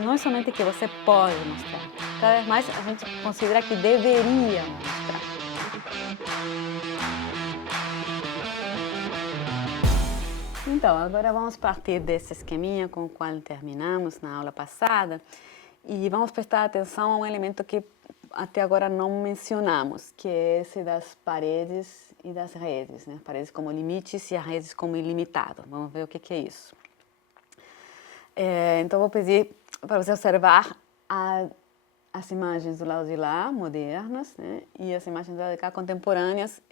não é somente que você pode mostrar, cada vez mais a gente considera que deveria mostrar. Então, agora vamos partir desse esqueminha com o qual terminamos na aula passada e vamos prestar atenção a um elemento que até agora não mencionamos, que é esse das paredes e das redes, né? Paredes como limites e as redes como ilimitado. Vamos ver o que é isso. Então, vou pedir para você observar as imagens do lado de lá, modernas, né? E as imagens do lado de cá, contemporâneas.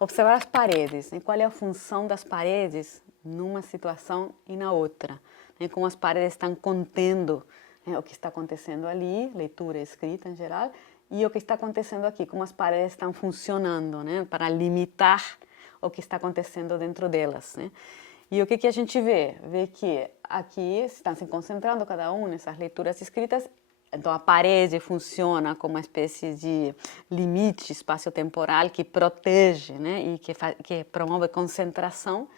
Observar as paredes, né? Qual é a função das paredes numa situação e na outra, né? Como as paredes estão contendo, né, o que está acontecendo ali, leitura e escrita em geral, e o que está acontecendo aqui, como as paredes estão funcionando, né, para limitar o que está acontecendo dentro delas, né? E o que a gente vê? Vê que aqui estão se concentrando cada um nessas leituras escritas. Então, a parede funciona como uma espécie de limite espaciotemporal que protege, né, e que promove concentração,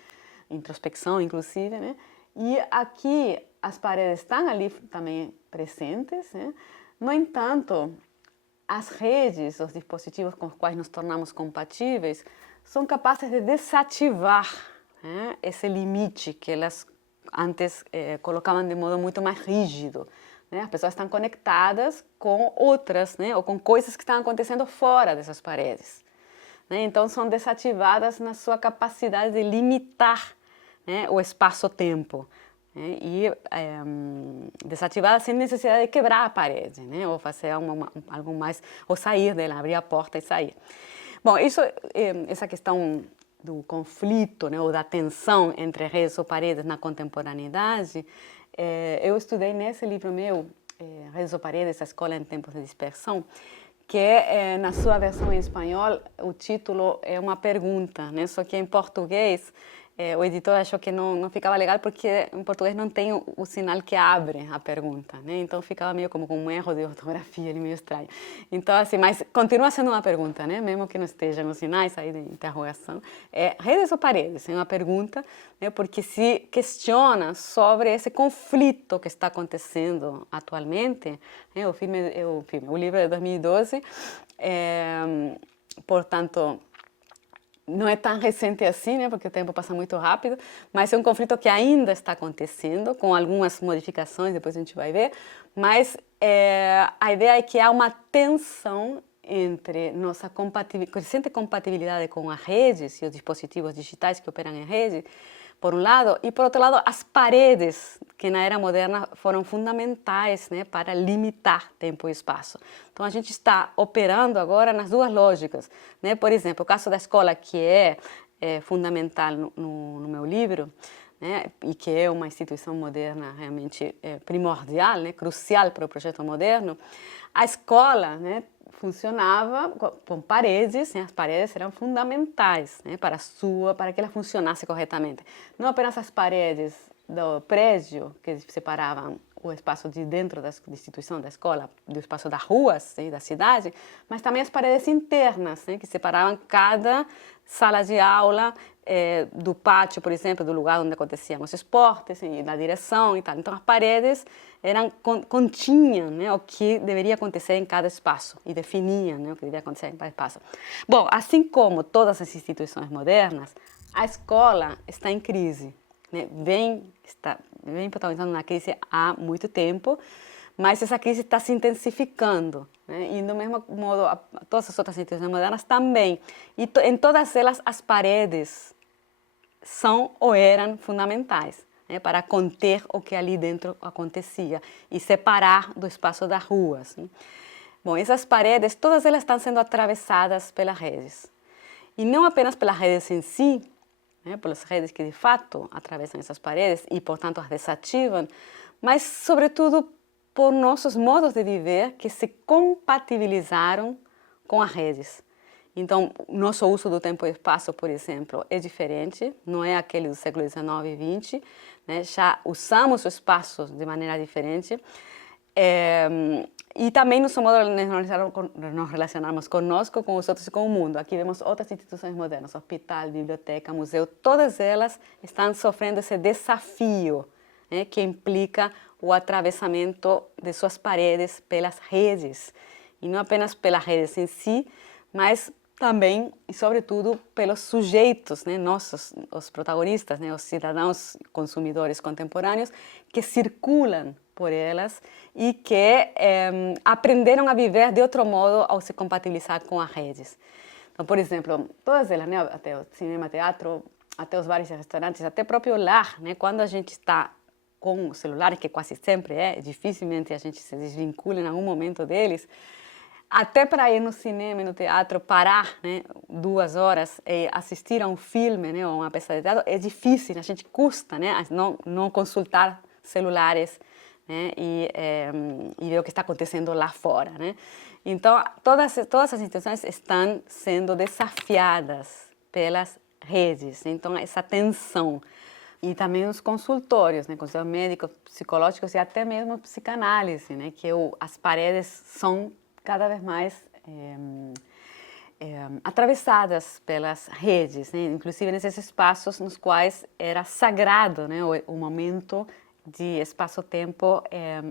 introspecção, inclusive, né? E aqui as paredes estão ali também presentes, né? No entanto, as redes, os dispositivos com os quais nos tornamos compatíveis, são capazes de desativar, né, esse limite que elas antes colocavam de modo muito mais rígido. Né? As pessoas estão conectadas com outras, né? Ou com coisas que estão acontecendo fora dessas paredes. Né? Então, são desativadas na sua capacidade de limitar, né, o espaço-tempo. Né? E desativadas sem necessidade de quebrar a parede, né? Ou fazer algo mais, ou sair dela, abrir a porta e sair. Bom, essa questão do conflito, né, ou da tensão entre redes ou paredes na contemporaneidade, eu estudei nesse livro meu, Redes ou Paredes, a Escola em Tempos de Dispersão, que na sua versão em espanhol, o título é uma pergunta, né? Só que em português, o editor achou que não ficava legal porque em português não tem o sinal que abre a pergunta, né? Então ficava meio como com um erro de ortografia, meio estranho. Então, assim, mas continua sendo uma pergunta, né? Mesmo que não estejam os sinais aí de interrogação. Redes ou paredes? É uma pergunta, né? Porque se questiona sobre esse conflito que está acontecendo atualmente, né? O livro é de 2012, portanto, não é tão recente assim, né, porque o tempo passa muito rápido, mas é um conflito que ainda está acontecendo, com algumas modificações, depois a gente vai ver, mas a ideia é que há uma tensão entre nossa crescente compatibilidade com as redes e os dispositivos digitais que operam em rede, por um lado, e por outro lado, as paredes, que na era moderna foram fundamentais, né, para limitar tempo e espaço. Então, a gente está operando agora nas duas lógicas, né? Por exemplo, o caso da escola, que é fundamental no meu livro, né, e que é uma instituição moderna realmente primordial, né, crucial para o projeto moderno. A escola, né, funcionava com paredes, né? As paredes eram fundamentais, né, para que ela funcionasse corretamente. Não apenas as paredes do prédio que separavam o espaço de dentro da instituição, da escola, do espaço das ruas, né, da cidade, mas também as paredes internas, né, que separavam cada sala de aula do pátio, por exemplo, do lugar onde aconteciam os esportes, e da direção e tal. Então, as paredes continham, né, o que deveria acontecer em cada espaço e definiam, né, o que deveria acontecer em cada espaço. Bom, assim como todas as instituições modernas, a escola está em crise, né? Vem protagonizando uma crise há muito tempo, mas essa crise está se intensificando, né? E do mesmo modo, todas as outras instituições modernas também. E em todas elas, as paredes são ou eram fundamentais, né, para conter o que ali dentro acontecia e separar do espaço das ruas. Né? Bom, essas paredes, todas elas estão sendo atravessadas pelas redes. E não apenas pelas redes em si, né, pelas redes que de fato atravessam essas paredes e, portanto, as desativam, mas, sobretudo, por nossos modos de viver que se compatibilizaram com as redes. Então, nosso uso do tempo e espaço, por exemplo, é diferente, não é aquele do século XIX e XX, né? Já usamos o espaço de maneira diferente. E também nosso modo de nos relacionarmos conosco, com os outros e com o mundo. Aqui vemos outras instituições modernas, hospital, biblioteca, museu, todas elas estão sofrendo esse desafio, né, que implica o atravessamento de suas paredes pelas redes, e não apenas pelas redes em si, mas também e sobretudo pelos sujeitos, né, nossos, os protagonistas, né, os cidadãos consumidores contemporâneos que circulam por elas e que aprenderam a viver de outro modo ao se compatibilizar com as redes. Então, por exemplo, todas elas, né, até o cinema, teatro, até os bares e restaurantes, até o próprio lar, né, quando a gente está com o celular, que quase sempre dificilmente a gente se desvincula em algum momento deles, até para ir no cinema e no teatro, parar, né, 2 horas e assistir a um filme, né, ou uma peça de teatro, é difícil, a gente custa, né, não consultar celulares, né, e ver o que está acontecendo lá fora, né. Então, todas as instituições estão sendo desafiadas pelas redes, então essa tensão. E também os consultórios, né, consultórios médicos, psicológicos e até mesmo psicanálise, né, que as paredes são cada vez mais atravessadas pelas redes, né? Inclusive nesses espaços nos quais era sagrado, né, o momento de espaço-tempo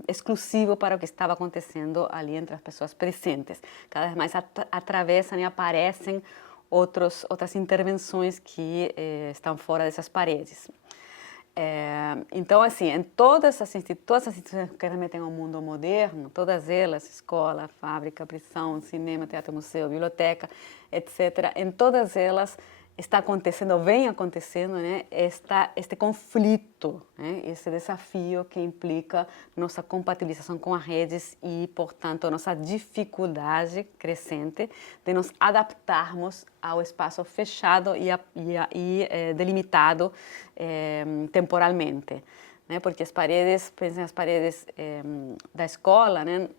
exclusivo para o que estava acontecendo ali entre as pessoas presentes. Cada vez mais atravessam e aparecem outras intervenções que estão fora dessas paredes. Então, assim, em todas as instituições que remetem ao mundo moderno, todas elas, escola, fábrica, prisão, cinema, teatro, museu, biblioteca, etc., em todas elas está acontecendo, ou vem acontecendo, né, este conflito, né, esse desafio que implica nossa compatibilização com as redes e, portanto, nossa dificuldade crescente de nos adaptarmos ao espaço fechado e delimitado temporalmente, né, porque as paredes, pensem as paredes da escola, né,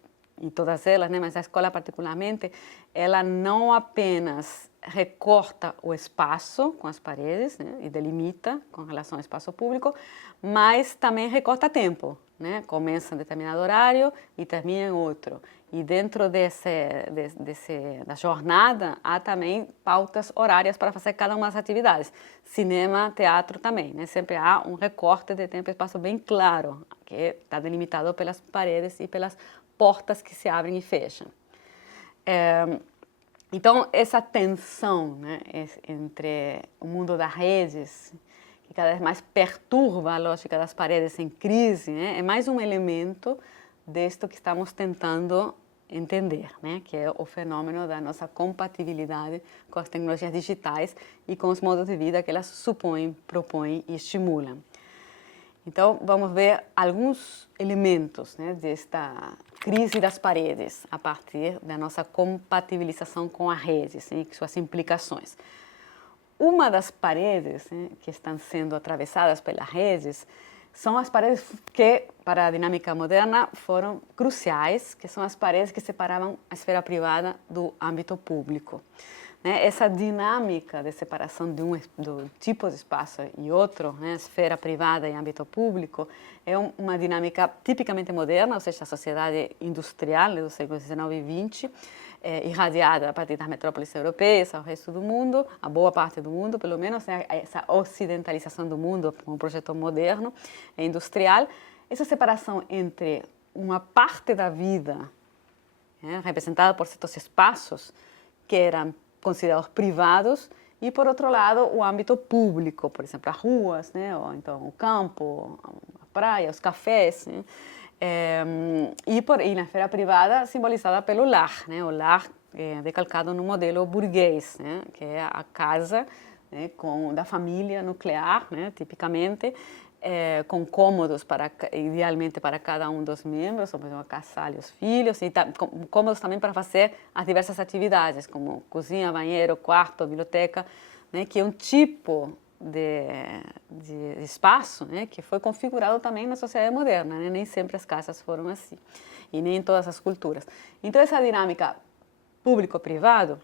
em todas elas, né, mas a escola particularmente, ela não apenas recorta o espaço com as paredes, né, e delimita com relação ao espaço público, mas também recorta tempo, né, começa em determinado horário e termina em outro. E dentro da jornada há também pautas horárias para fazer cada uma das atividades. Cinema, teatro também, né, sempre há um recorte de tempo e espaço bem claro, que está delimitado pelas paredes e pelas portas que se abrem e fecham. Então, essa tensão, né, entre o mundo das redes, que cada vez mais perturba a lógica das paredes em crise, né, é mais um elemento disto que estamos tentando entender, né, que é o fenômeno da nossa compatibilidade com as tecnologias digitais e com os modos de vida que elas supõem, propõem e estimulam. Então, vamos ver alguns elementos, né, desta crise das paredes a partir da nossa compatibilização com as redes, né, e suas implicações. Uma das paredes, né, que estão sendo atravessadas pelas redes são as paredes que, para a dinâmica moderna, foram cruciais, que são as paredes que separavam a esfera privada do âmbito público. Né, essa dinâmica de separação do tipo de espaço e outro, né, esfera privada e âmbito público, é uma dinâmica tipicamente moderna, ou seja, a sociedade industrial do século XIX e XX, irradiada a partir das metrópoles europeias ao resto do mundo, a boa parte do mundo, pelo menos, né, essa ocidentalização do mundo como um projeto moderno e industrial, essa separação entre uma parte da vida, né, representada por certos espaços que eram considerados privados, e, por outro lado, o âmbito público, por exemplo, as ruas, né, ou então o campo, a praia, os cafés, né, e na esfera privada simbolizada pelo lar, né, o lar decalcado no modelo burguês, né, que é a casa, né, da família nuclear, né, tipicamente, com cômodos idealmente para cada um dos membros, por exemplo, a casal e os filhos, e cômodos também para fazer as diversas atividades, como cozinha, banheiro, quarto, biblioteca, né, que é um tipo de espaço, né, que foi configurado também na sociedade moderna, né, nem sempre as casas foram assim, e nem em todas as culturas. Então, essa dinâmica público-privado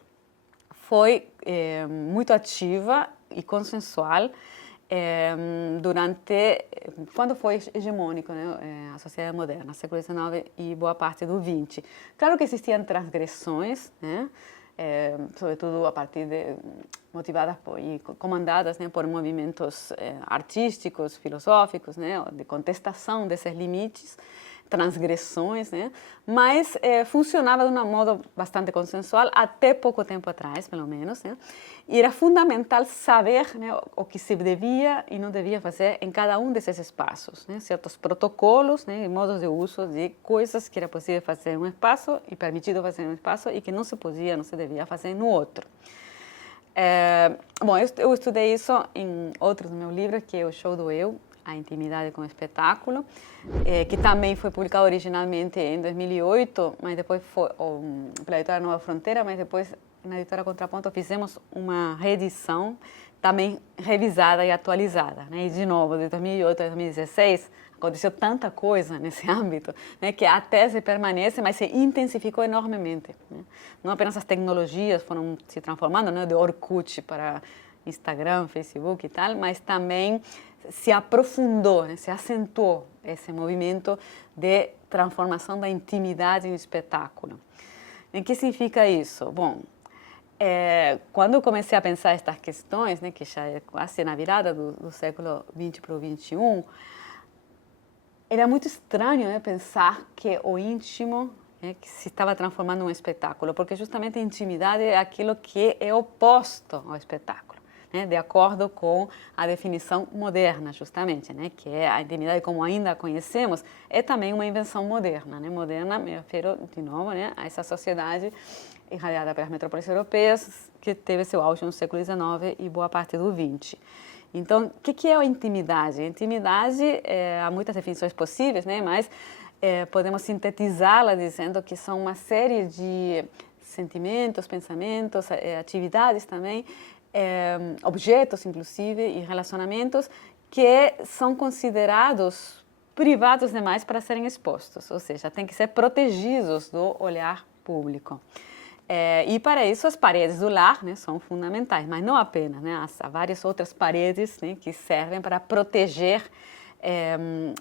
foi muito ativa e consensual quando foi hegemônico, né, a sociedade moderna, século XIX e boa parte do XX. Claro que existiam transgressões, né, sobretudo a partir de motivadas e comandadas, né, por movimentos artísticos, filosóficos, né, de contestação desses limites, transgressões, né, mas funcionava de um modo bastante consensual até pouco tempo atrás, pelo menos, né, e era fundamental saber, né, o que se devia e não devia fazer em cada um desses espaços, né, certos protocolos, né, e modos de uso de coisas que era possível fazer em um espaço e permitido fazer em um espaço e que não se podia, não se devia fazer no outro. Bom, eu estudei isso em outro do meu livro, que é O Show do Eu, A Intimidade com o Espetáculo, que também foi publicado originalmente em 2008, mas depois foi pela editora Nova Fronteira, mas depois na editora Contraponto fizemos uma reedição, também revisada e atualizada, né? E de novo, de 2008 a 2016, aconteceu tanta coisa nesse âmbito, né, que a tese permanece, mas se intensificou enormemente, né? Não apenas as tecnologias foram se transformando, né, de Orkut para Instagram, Facebook e tal, mas também se aprofundou, né, se acentuou esse movimento de transformação da intimidade em espetáculo. O que significa isso? Bom, quando eu comecei a pensar estas questões, né, que já é quase na virada do século XX para o XXI, era muito estranho, né, pensar que o íntimo, né, que se estava transformando em um espetáculo, porque justamente a intimidade é aquilo que é oposto ao espetáculo, né, de acordo com a definição moderna, justamente, né, que é a intimidade como ainda a conhecemos, é também uma invenção moderna, né, moderna, me refiro de novo, né, a essa sociedade irradiada pelas metrópoles europeias, que teve seu auge no século XIX e boa parte do XX. Então, o que é a intimidade? A intimidade, há muitas definições possíveis, né? Mas podemos sintetizá-la dizendo que são uma série de sentimentos, pensamentos, atividades também, objetos, inclusive, e relacionamentos que são considerados privados demais para serem expostos, ou seja, têm que ser protegidos do olhar público. E para isso as paredes do lar, né, são fundamentais, mas não apenas, né, há várias outras paredes, né, que servem para proteger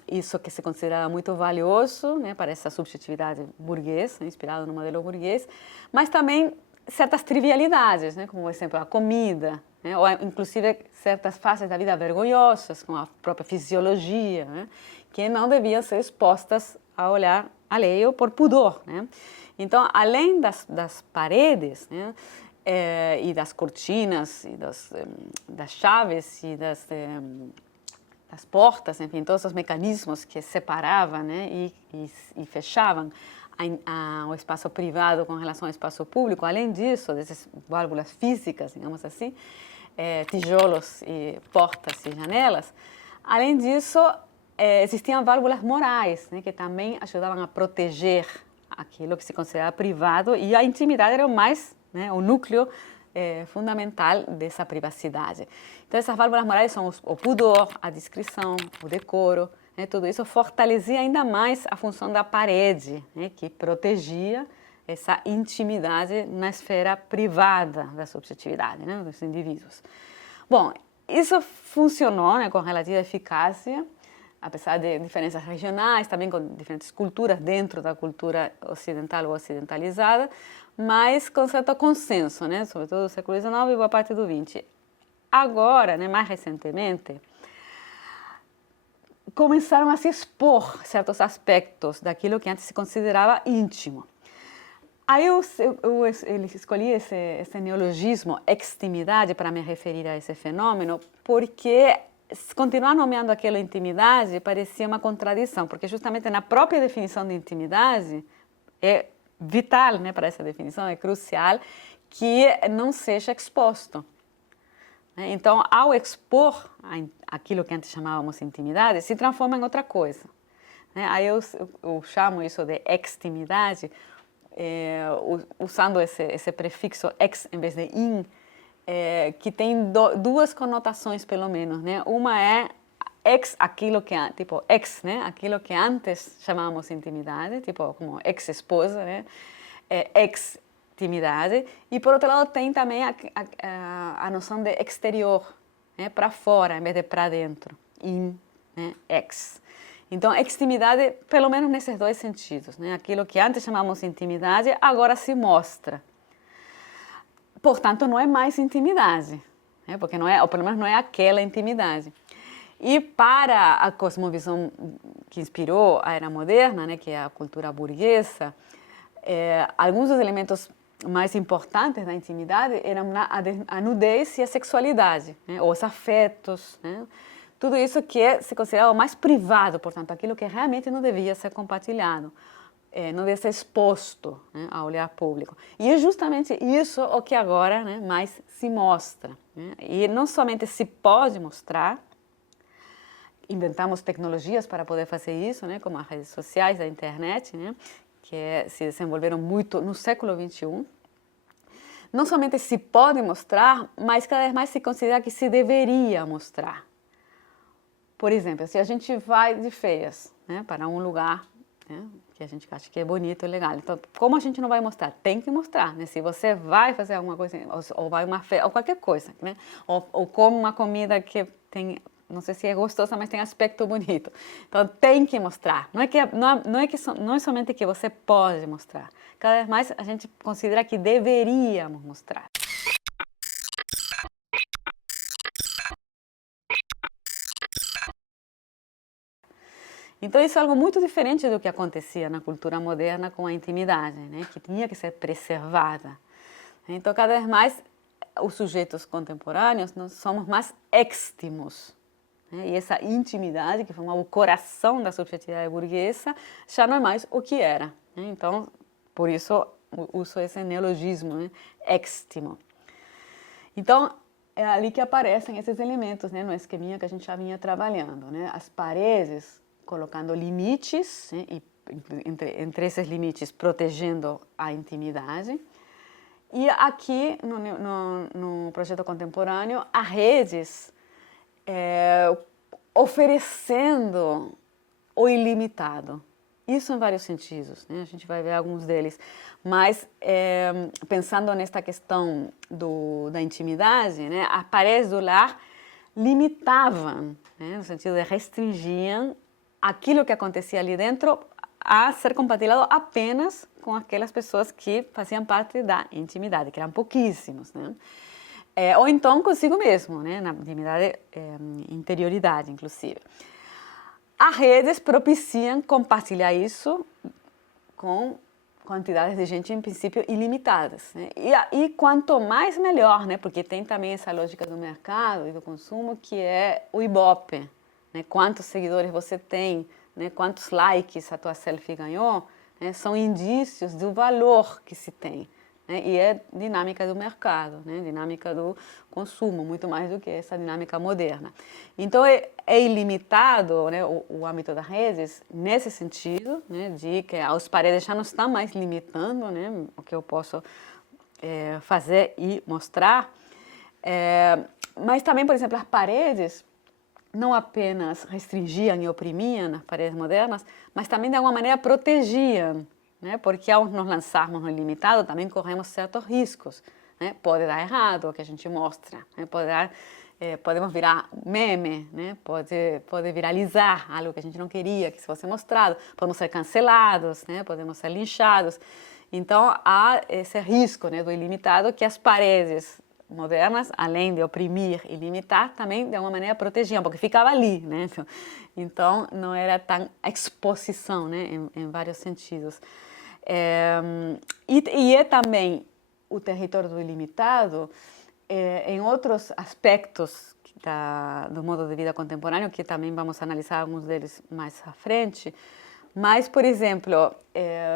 isso que se considera muito valioso, né, para essa subjetividade burguesa, né, inspirada no modelo burguês, mas também certas trivialidades, né, como por exemplo a comida, né, ou inclusive certas fases da vida vergonhosas, como a própria fisiologia, né, que não deviam ser expostas ao olhar alheio por pudor, né? Então, além das paredes, né, e das cortinas, e das chaves e das portas, enfim, todos os mecanismos que separavam, né, e fechavam o espaço privado com relação ao espaço público, além disso, dessas válvulas físicas, digamos assim, tijolos e portas e janelas, além disso, existiam válvulas morais, né, que também ajudavam a proteger aquilo que se considerava privado, e a intimidade era o mais, né, o núcleo fundamental dessa privacidade. Então, essas válvulas morais são o pudor, a discrição, o decoro, né, tudo isso fortalecia ainda mais a função da parede, né, que protegia essa intimidade na esfera privada da subjetividade, né, dos indivíduos. Bom, isso funcionou, né, com relativa eficácia, apesar de diferenças regionais, também com diferentes culturas dentro da cultura ocidental ou ocidentalizada, mas com certo consenso, né, sobretudo do século XIX e boa parte do XX. Agora, né, mais recentemente, começaram a se expor certos aspectos daquilo que antes se considerava íntimo. Aí eu escolhi esse neologismo extimidade para me referir a esse fenômeno, porque continuar nomeando aquela intimidade parecia uma contradição, porque justamente na própria definição de intimidade é vital, né, para essa definição, é crucial que não seja exposto. Então, ao expor aquilo que antes chamávamos intimidade, se transforma em outra coisa. Aí eu chamo isso de extimidade, usando esse prefixo ex em vez de in, que tem duas conotações pelo menos, né? Uma é ex, aquilo que tipo ex, né? Aquilo que antes chamávamos intimidade, tipo como ex-esposa, né? Ex-intimidade. E por outro lado tem também a noção de exterior, né? Para fora em vez de para dentro, in, né? Ex. Então, extimidade, pelo menos nesses dois sentidos, né? Aquilo que antes chamávamos intimidade, agora se mostra. portanto, não é mais intimidade, né? Porque não é, ou pelo menos não é aquela intimidade. E para a cosmovisão que inspirou a era moderna, né, que é a cultura burguesa, alguns dos elementos mais importantes da intimidade eram a nudez e a sexualidade, né, ou os afetos, né, tudo isso que se considerava mais privado, portanto, aquilo que realmente não devia ser compartilhado, não devia ser exposto, né, ao olhar público. E é justamente isso o que agora, né, mais se mostra, né, e não somente se pode mostrar. Inventamos tecnologias para poder fazer isso, né, como as redes sociais, a internet, né, que se desenvolveram muito no século XXI. Não somente se pode mostrar, mas cada vez mais se considera que se deveria mostrar. Por exemplo, se a gente vai de férias, né, para um lugar, né, que a gente acha que é bonito e legal, então como a gente não vai mostrar? Tem que mostrar, né? Se você vai fazer alguma coisa, ou vai uma festa, ou qualquer coisa, né, ou come uma comida que tem, não sei se é gostosa, mas tem aspecto bonito. Então tem que mostrar. Não é somente que você pode mostrar. Cada vez mais a gente considera que deveríamos mostrar. Então isso é algo muito diferente do que acontecia na cultura moderna com a intimidade, né? Que tinha que ser preservada. Então cada vez mais os sujeitos contemporâneos nós somos mais extimos. E essa intimidade, que formava o coração da subjetividade burguesa, já não é mais o que era. Então, por isso, uso esse neologismo, né? Extimo. Então, é ali que aparecem esses elementos, né? No esqueminha que a gente já vinha trabalhando, né? As paredes colocando limites, né? E entre esses limites protegendo a intimidade. E aqui, no projeto contemporâneo, as redes oferecendo o ilimitado. Isso em vários sentidos, né? A gente vai ver alguns deles. Mas, pensando nesta questão da intimidade, né? As paredes do lar limitavam, né? No sentido de restringiam aquilo que acontecia ali dentro a ser compartilhado apenas com aquelas pessoas que faziam parte da intimidade, que eram pouquíssimos, né? Ou então consigo mesmo, né? Na intimidade, interioridade, inclusive. As redes propiciam compartilhar isso com quantidades de gente, em princípio, ilimitadas, né? E quanto mais, melhor, né? Porque tem também essa lógica do mercado e do consumo, que é o Ibope, né? Quantos seguidores você tem, né? Quantos likes a tua selfie ganhou, né? São indícios do valor que se tem. E é dinâmica do mercado, né? Dinâmica do consumo, muito mais do que essa dinâmica moderna. Então, é ilimitado, né, o âmbito das redes nesse sentido, né, de que as paredes já não estão mais limitando, né, o que eu posso fazer e mostrar. Mas também, por exemplo, as paredes não apenas restringiam e oprimiam as paredes modernas, mas também, de alguma maneira, protegiam. Né? Porque ao nos lançarmos no ilimitado, também corremos certos riscos. Né? Pode dar errado o que a gente mostra, né? Podemos virar meme, né? Pode viralizar algo que a gente não queria que fosse mostrado, podemos ser cancelados, né? Podemos ser linchados. Então, há esse risco, né, do ilimitado que as paredes modernas, além de oprimir e limitar, também de alguma maneira protegiam, porque ficava ali, né? Então, não era tão exposição, né, em vários sentidos. E é também o território do ilimitado em outros aspectos do modo de vida contemporâneo, que também vamos analisar alguns deles mais à frente. Mas, por exemplo,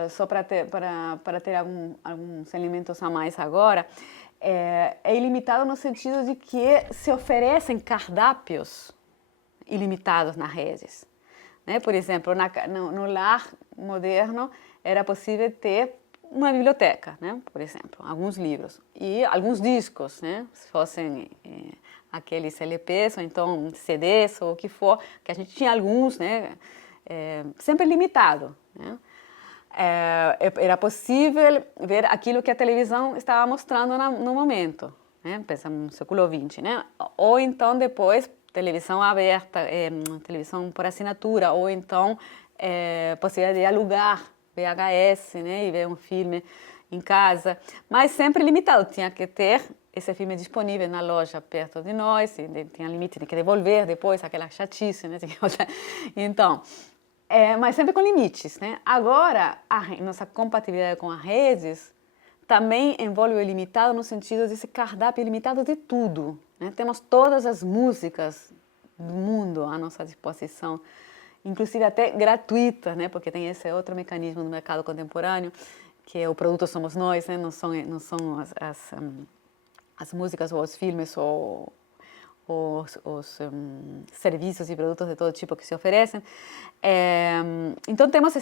só para ter alguns elementos a mais agora, é ilimitado no sentido de que se oferecem cardápios ilimitados nas redes. Né? Por exemplo, no lar moderno era possível ter uma biblioteca, né? Por exemplo, alguns livros e alguns discos, né? Se fossem aqueles LPs ou então CDs ou o que for, que a gente tinha alguns, né? Sempre limitado, né? Era possível ver aquilo que a televisão estava mostrando no momento, né? Pensamos no século XX, né? Ou então depois televisão aberta, televisão por assinatura, ou então possibilidade de alugar VHS, né? E ver um filme em casa, mas sempre limitado. Tinha que ter esse filme disponível na loja perto de nós, e tinha limite, tinha que devolver depois, aquela chatice, né? Então, mas sempre com limites, né? Agora, nossa compatibilidade com as redes também envolve o ilimitado no sentido desse cardápio ilimitado de tudo, né? Temos todas as músicas do mundo à nossa disposição, inclusive até gratuitas, né? Porque tem esse outro mecanismo no mercado contemporâneo, que é o produto somos nós, né? Não são as músicas ou os filmes ou os serviços e produtos de todo tipo que se oferecem. Então temos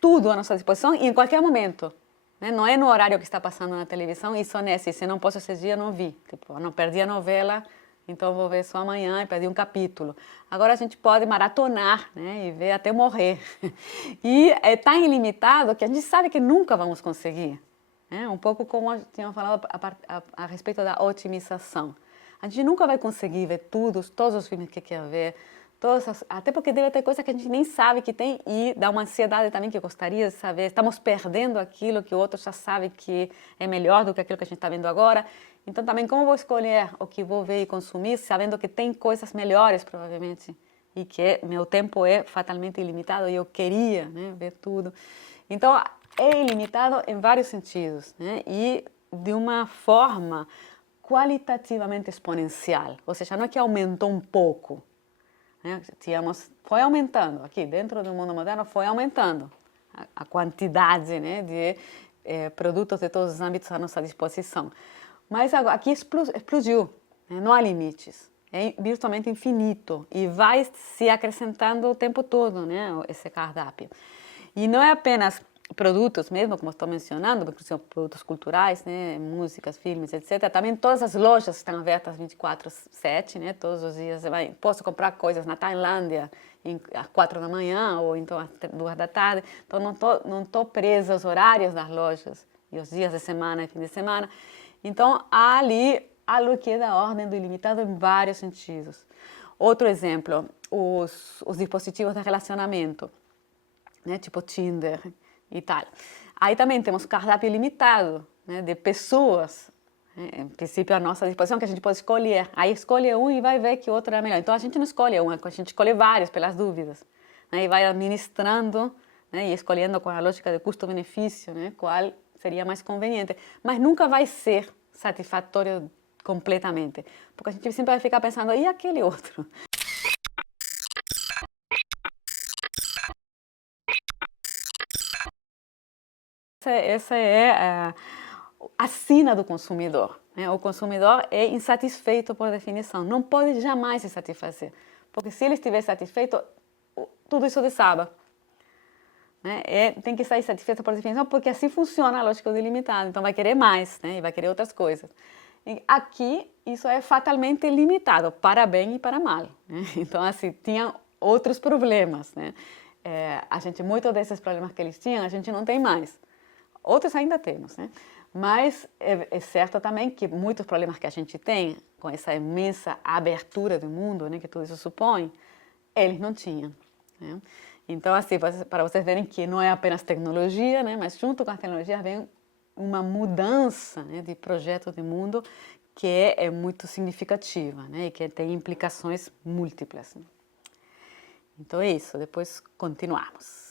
tudo à nossa disposição e em qualquer momento. Né? Não é no horário que está passando na televisão e só nesse. Se não posso esse dia, não vi. Tipo, não perdi a novela, então vou ver só amanhã e perdi um capítulo. Agora a gente pode maratonar, né? E ver até morrer. E é tão ilimitado que a gente sabe que nunca vamos conseguir. Né? Um pouco como tínhamos falado a respeito da otimização. A gente nunca vai conseguir ver todos os filmes que quer ver, até porque deve ter coisa que a gente nem sabe que tem e dá uma ansiedade também que gostaria de saber. Estamos perdendo aquilo que o outro já sabe que é melhor do que aquilo que a gente está vendo agora. Então também como vou escolher o que vou ver e consumir, sabendo que tem coisas melhores provavelmente e que meu tempo é fatalmente ilimitado e eu queria, né, ver tudo. Então é ilimitado em vários sentidos, né, e de uma forma qualitativamente exponencial, ou seja, não é que aumentou um pouco, né? Foi aumentando, aqui dentro do mundo moderno foi aumentando a quantidade, né, de produtos de todos os âmbitos à nossa disposição, mas agora, aqui explodiu, né? Não há limites, é virtualmente infinito e vai se acrescentando o tempo todo, né, esse cardápio. E não é apenas produtos mesmo, como estou mencionando, porque são produtos culturais, né, músicas, filmes, etc. Também todas as lojas estão abertas 24/7, né, todos os dias. Posso comprar coisas na Tailândia às 4 da manhã ou então às 2 da tarde. Então não tô presa aos horários das lojas e os dias de semana e fim de semana. Então há ali algo que é da ordem do ilimitado em vários sentidos. Outro exemplo, os dispositivos de relacionamento, né, tipo Tinder e tal. Aí também temos cardápio limitado, né, de pessoas, né, em princípio à nossa disposição, que a gente pode escolher. Aí escolhe um e vai ver que o outro é melhor. Então a gente não escolhe um, a gente escolhe vários pelas dúvidas, né, e vai administrando, né, e escolhendo com a lógica de custo-benefício, né, qual seria mais conveniente. Mas nunca vai ser satisfatório completamente, porque a gente sempre vai ficar pensando, e aquele outro? Essa é a sina do consumidor, né? O consumidor é insatisfeito por definição, não pode jamais se satisfazer, porque se ele estiver satisfeito, tudo isso desaba. Né? Tem que estar satisfeito por definição, porque assim funciona a lógica do ilimitado, então vai querer mais, né? E vai querer outras coisas. E aqui, isso é fatalmente limitado, para bem e para mal. Né? Então, assim, tinha outros problemas, né? Muitos desses problemas que eles tinham, a gente não tem mais. Outros ainda temos, né? Mas é certo também que muitos problemas que a gente tem, com essa imensa abertura do mundo, né, que tudo isso supõe, eles não tinham. Né? Então, assim, para vocês verem que não é apenas tecnologia, né, mas junto com a tecnologia vem uma mudança, né, de projeto de mundo que é muito significativa, né, e que tem implicações múltiplas. Né? Então é isso, depois continuamos.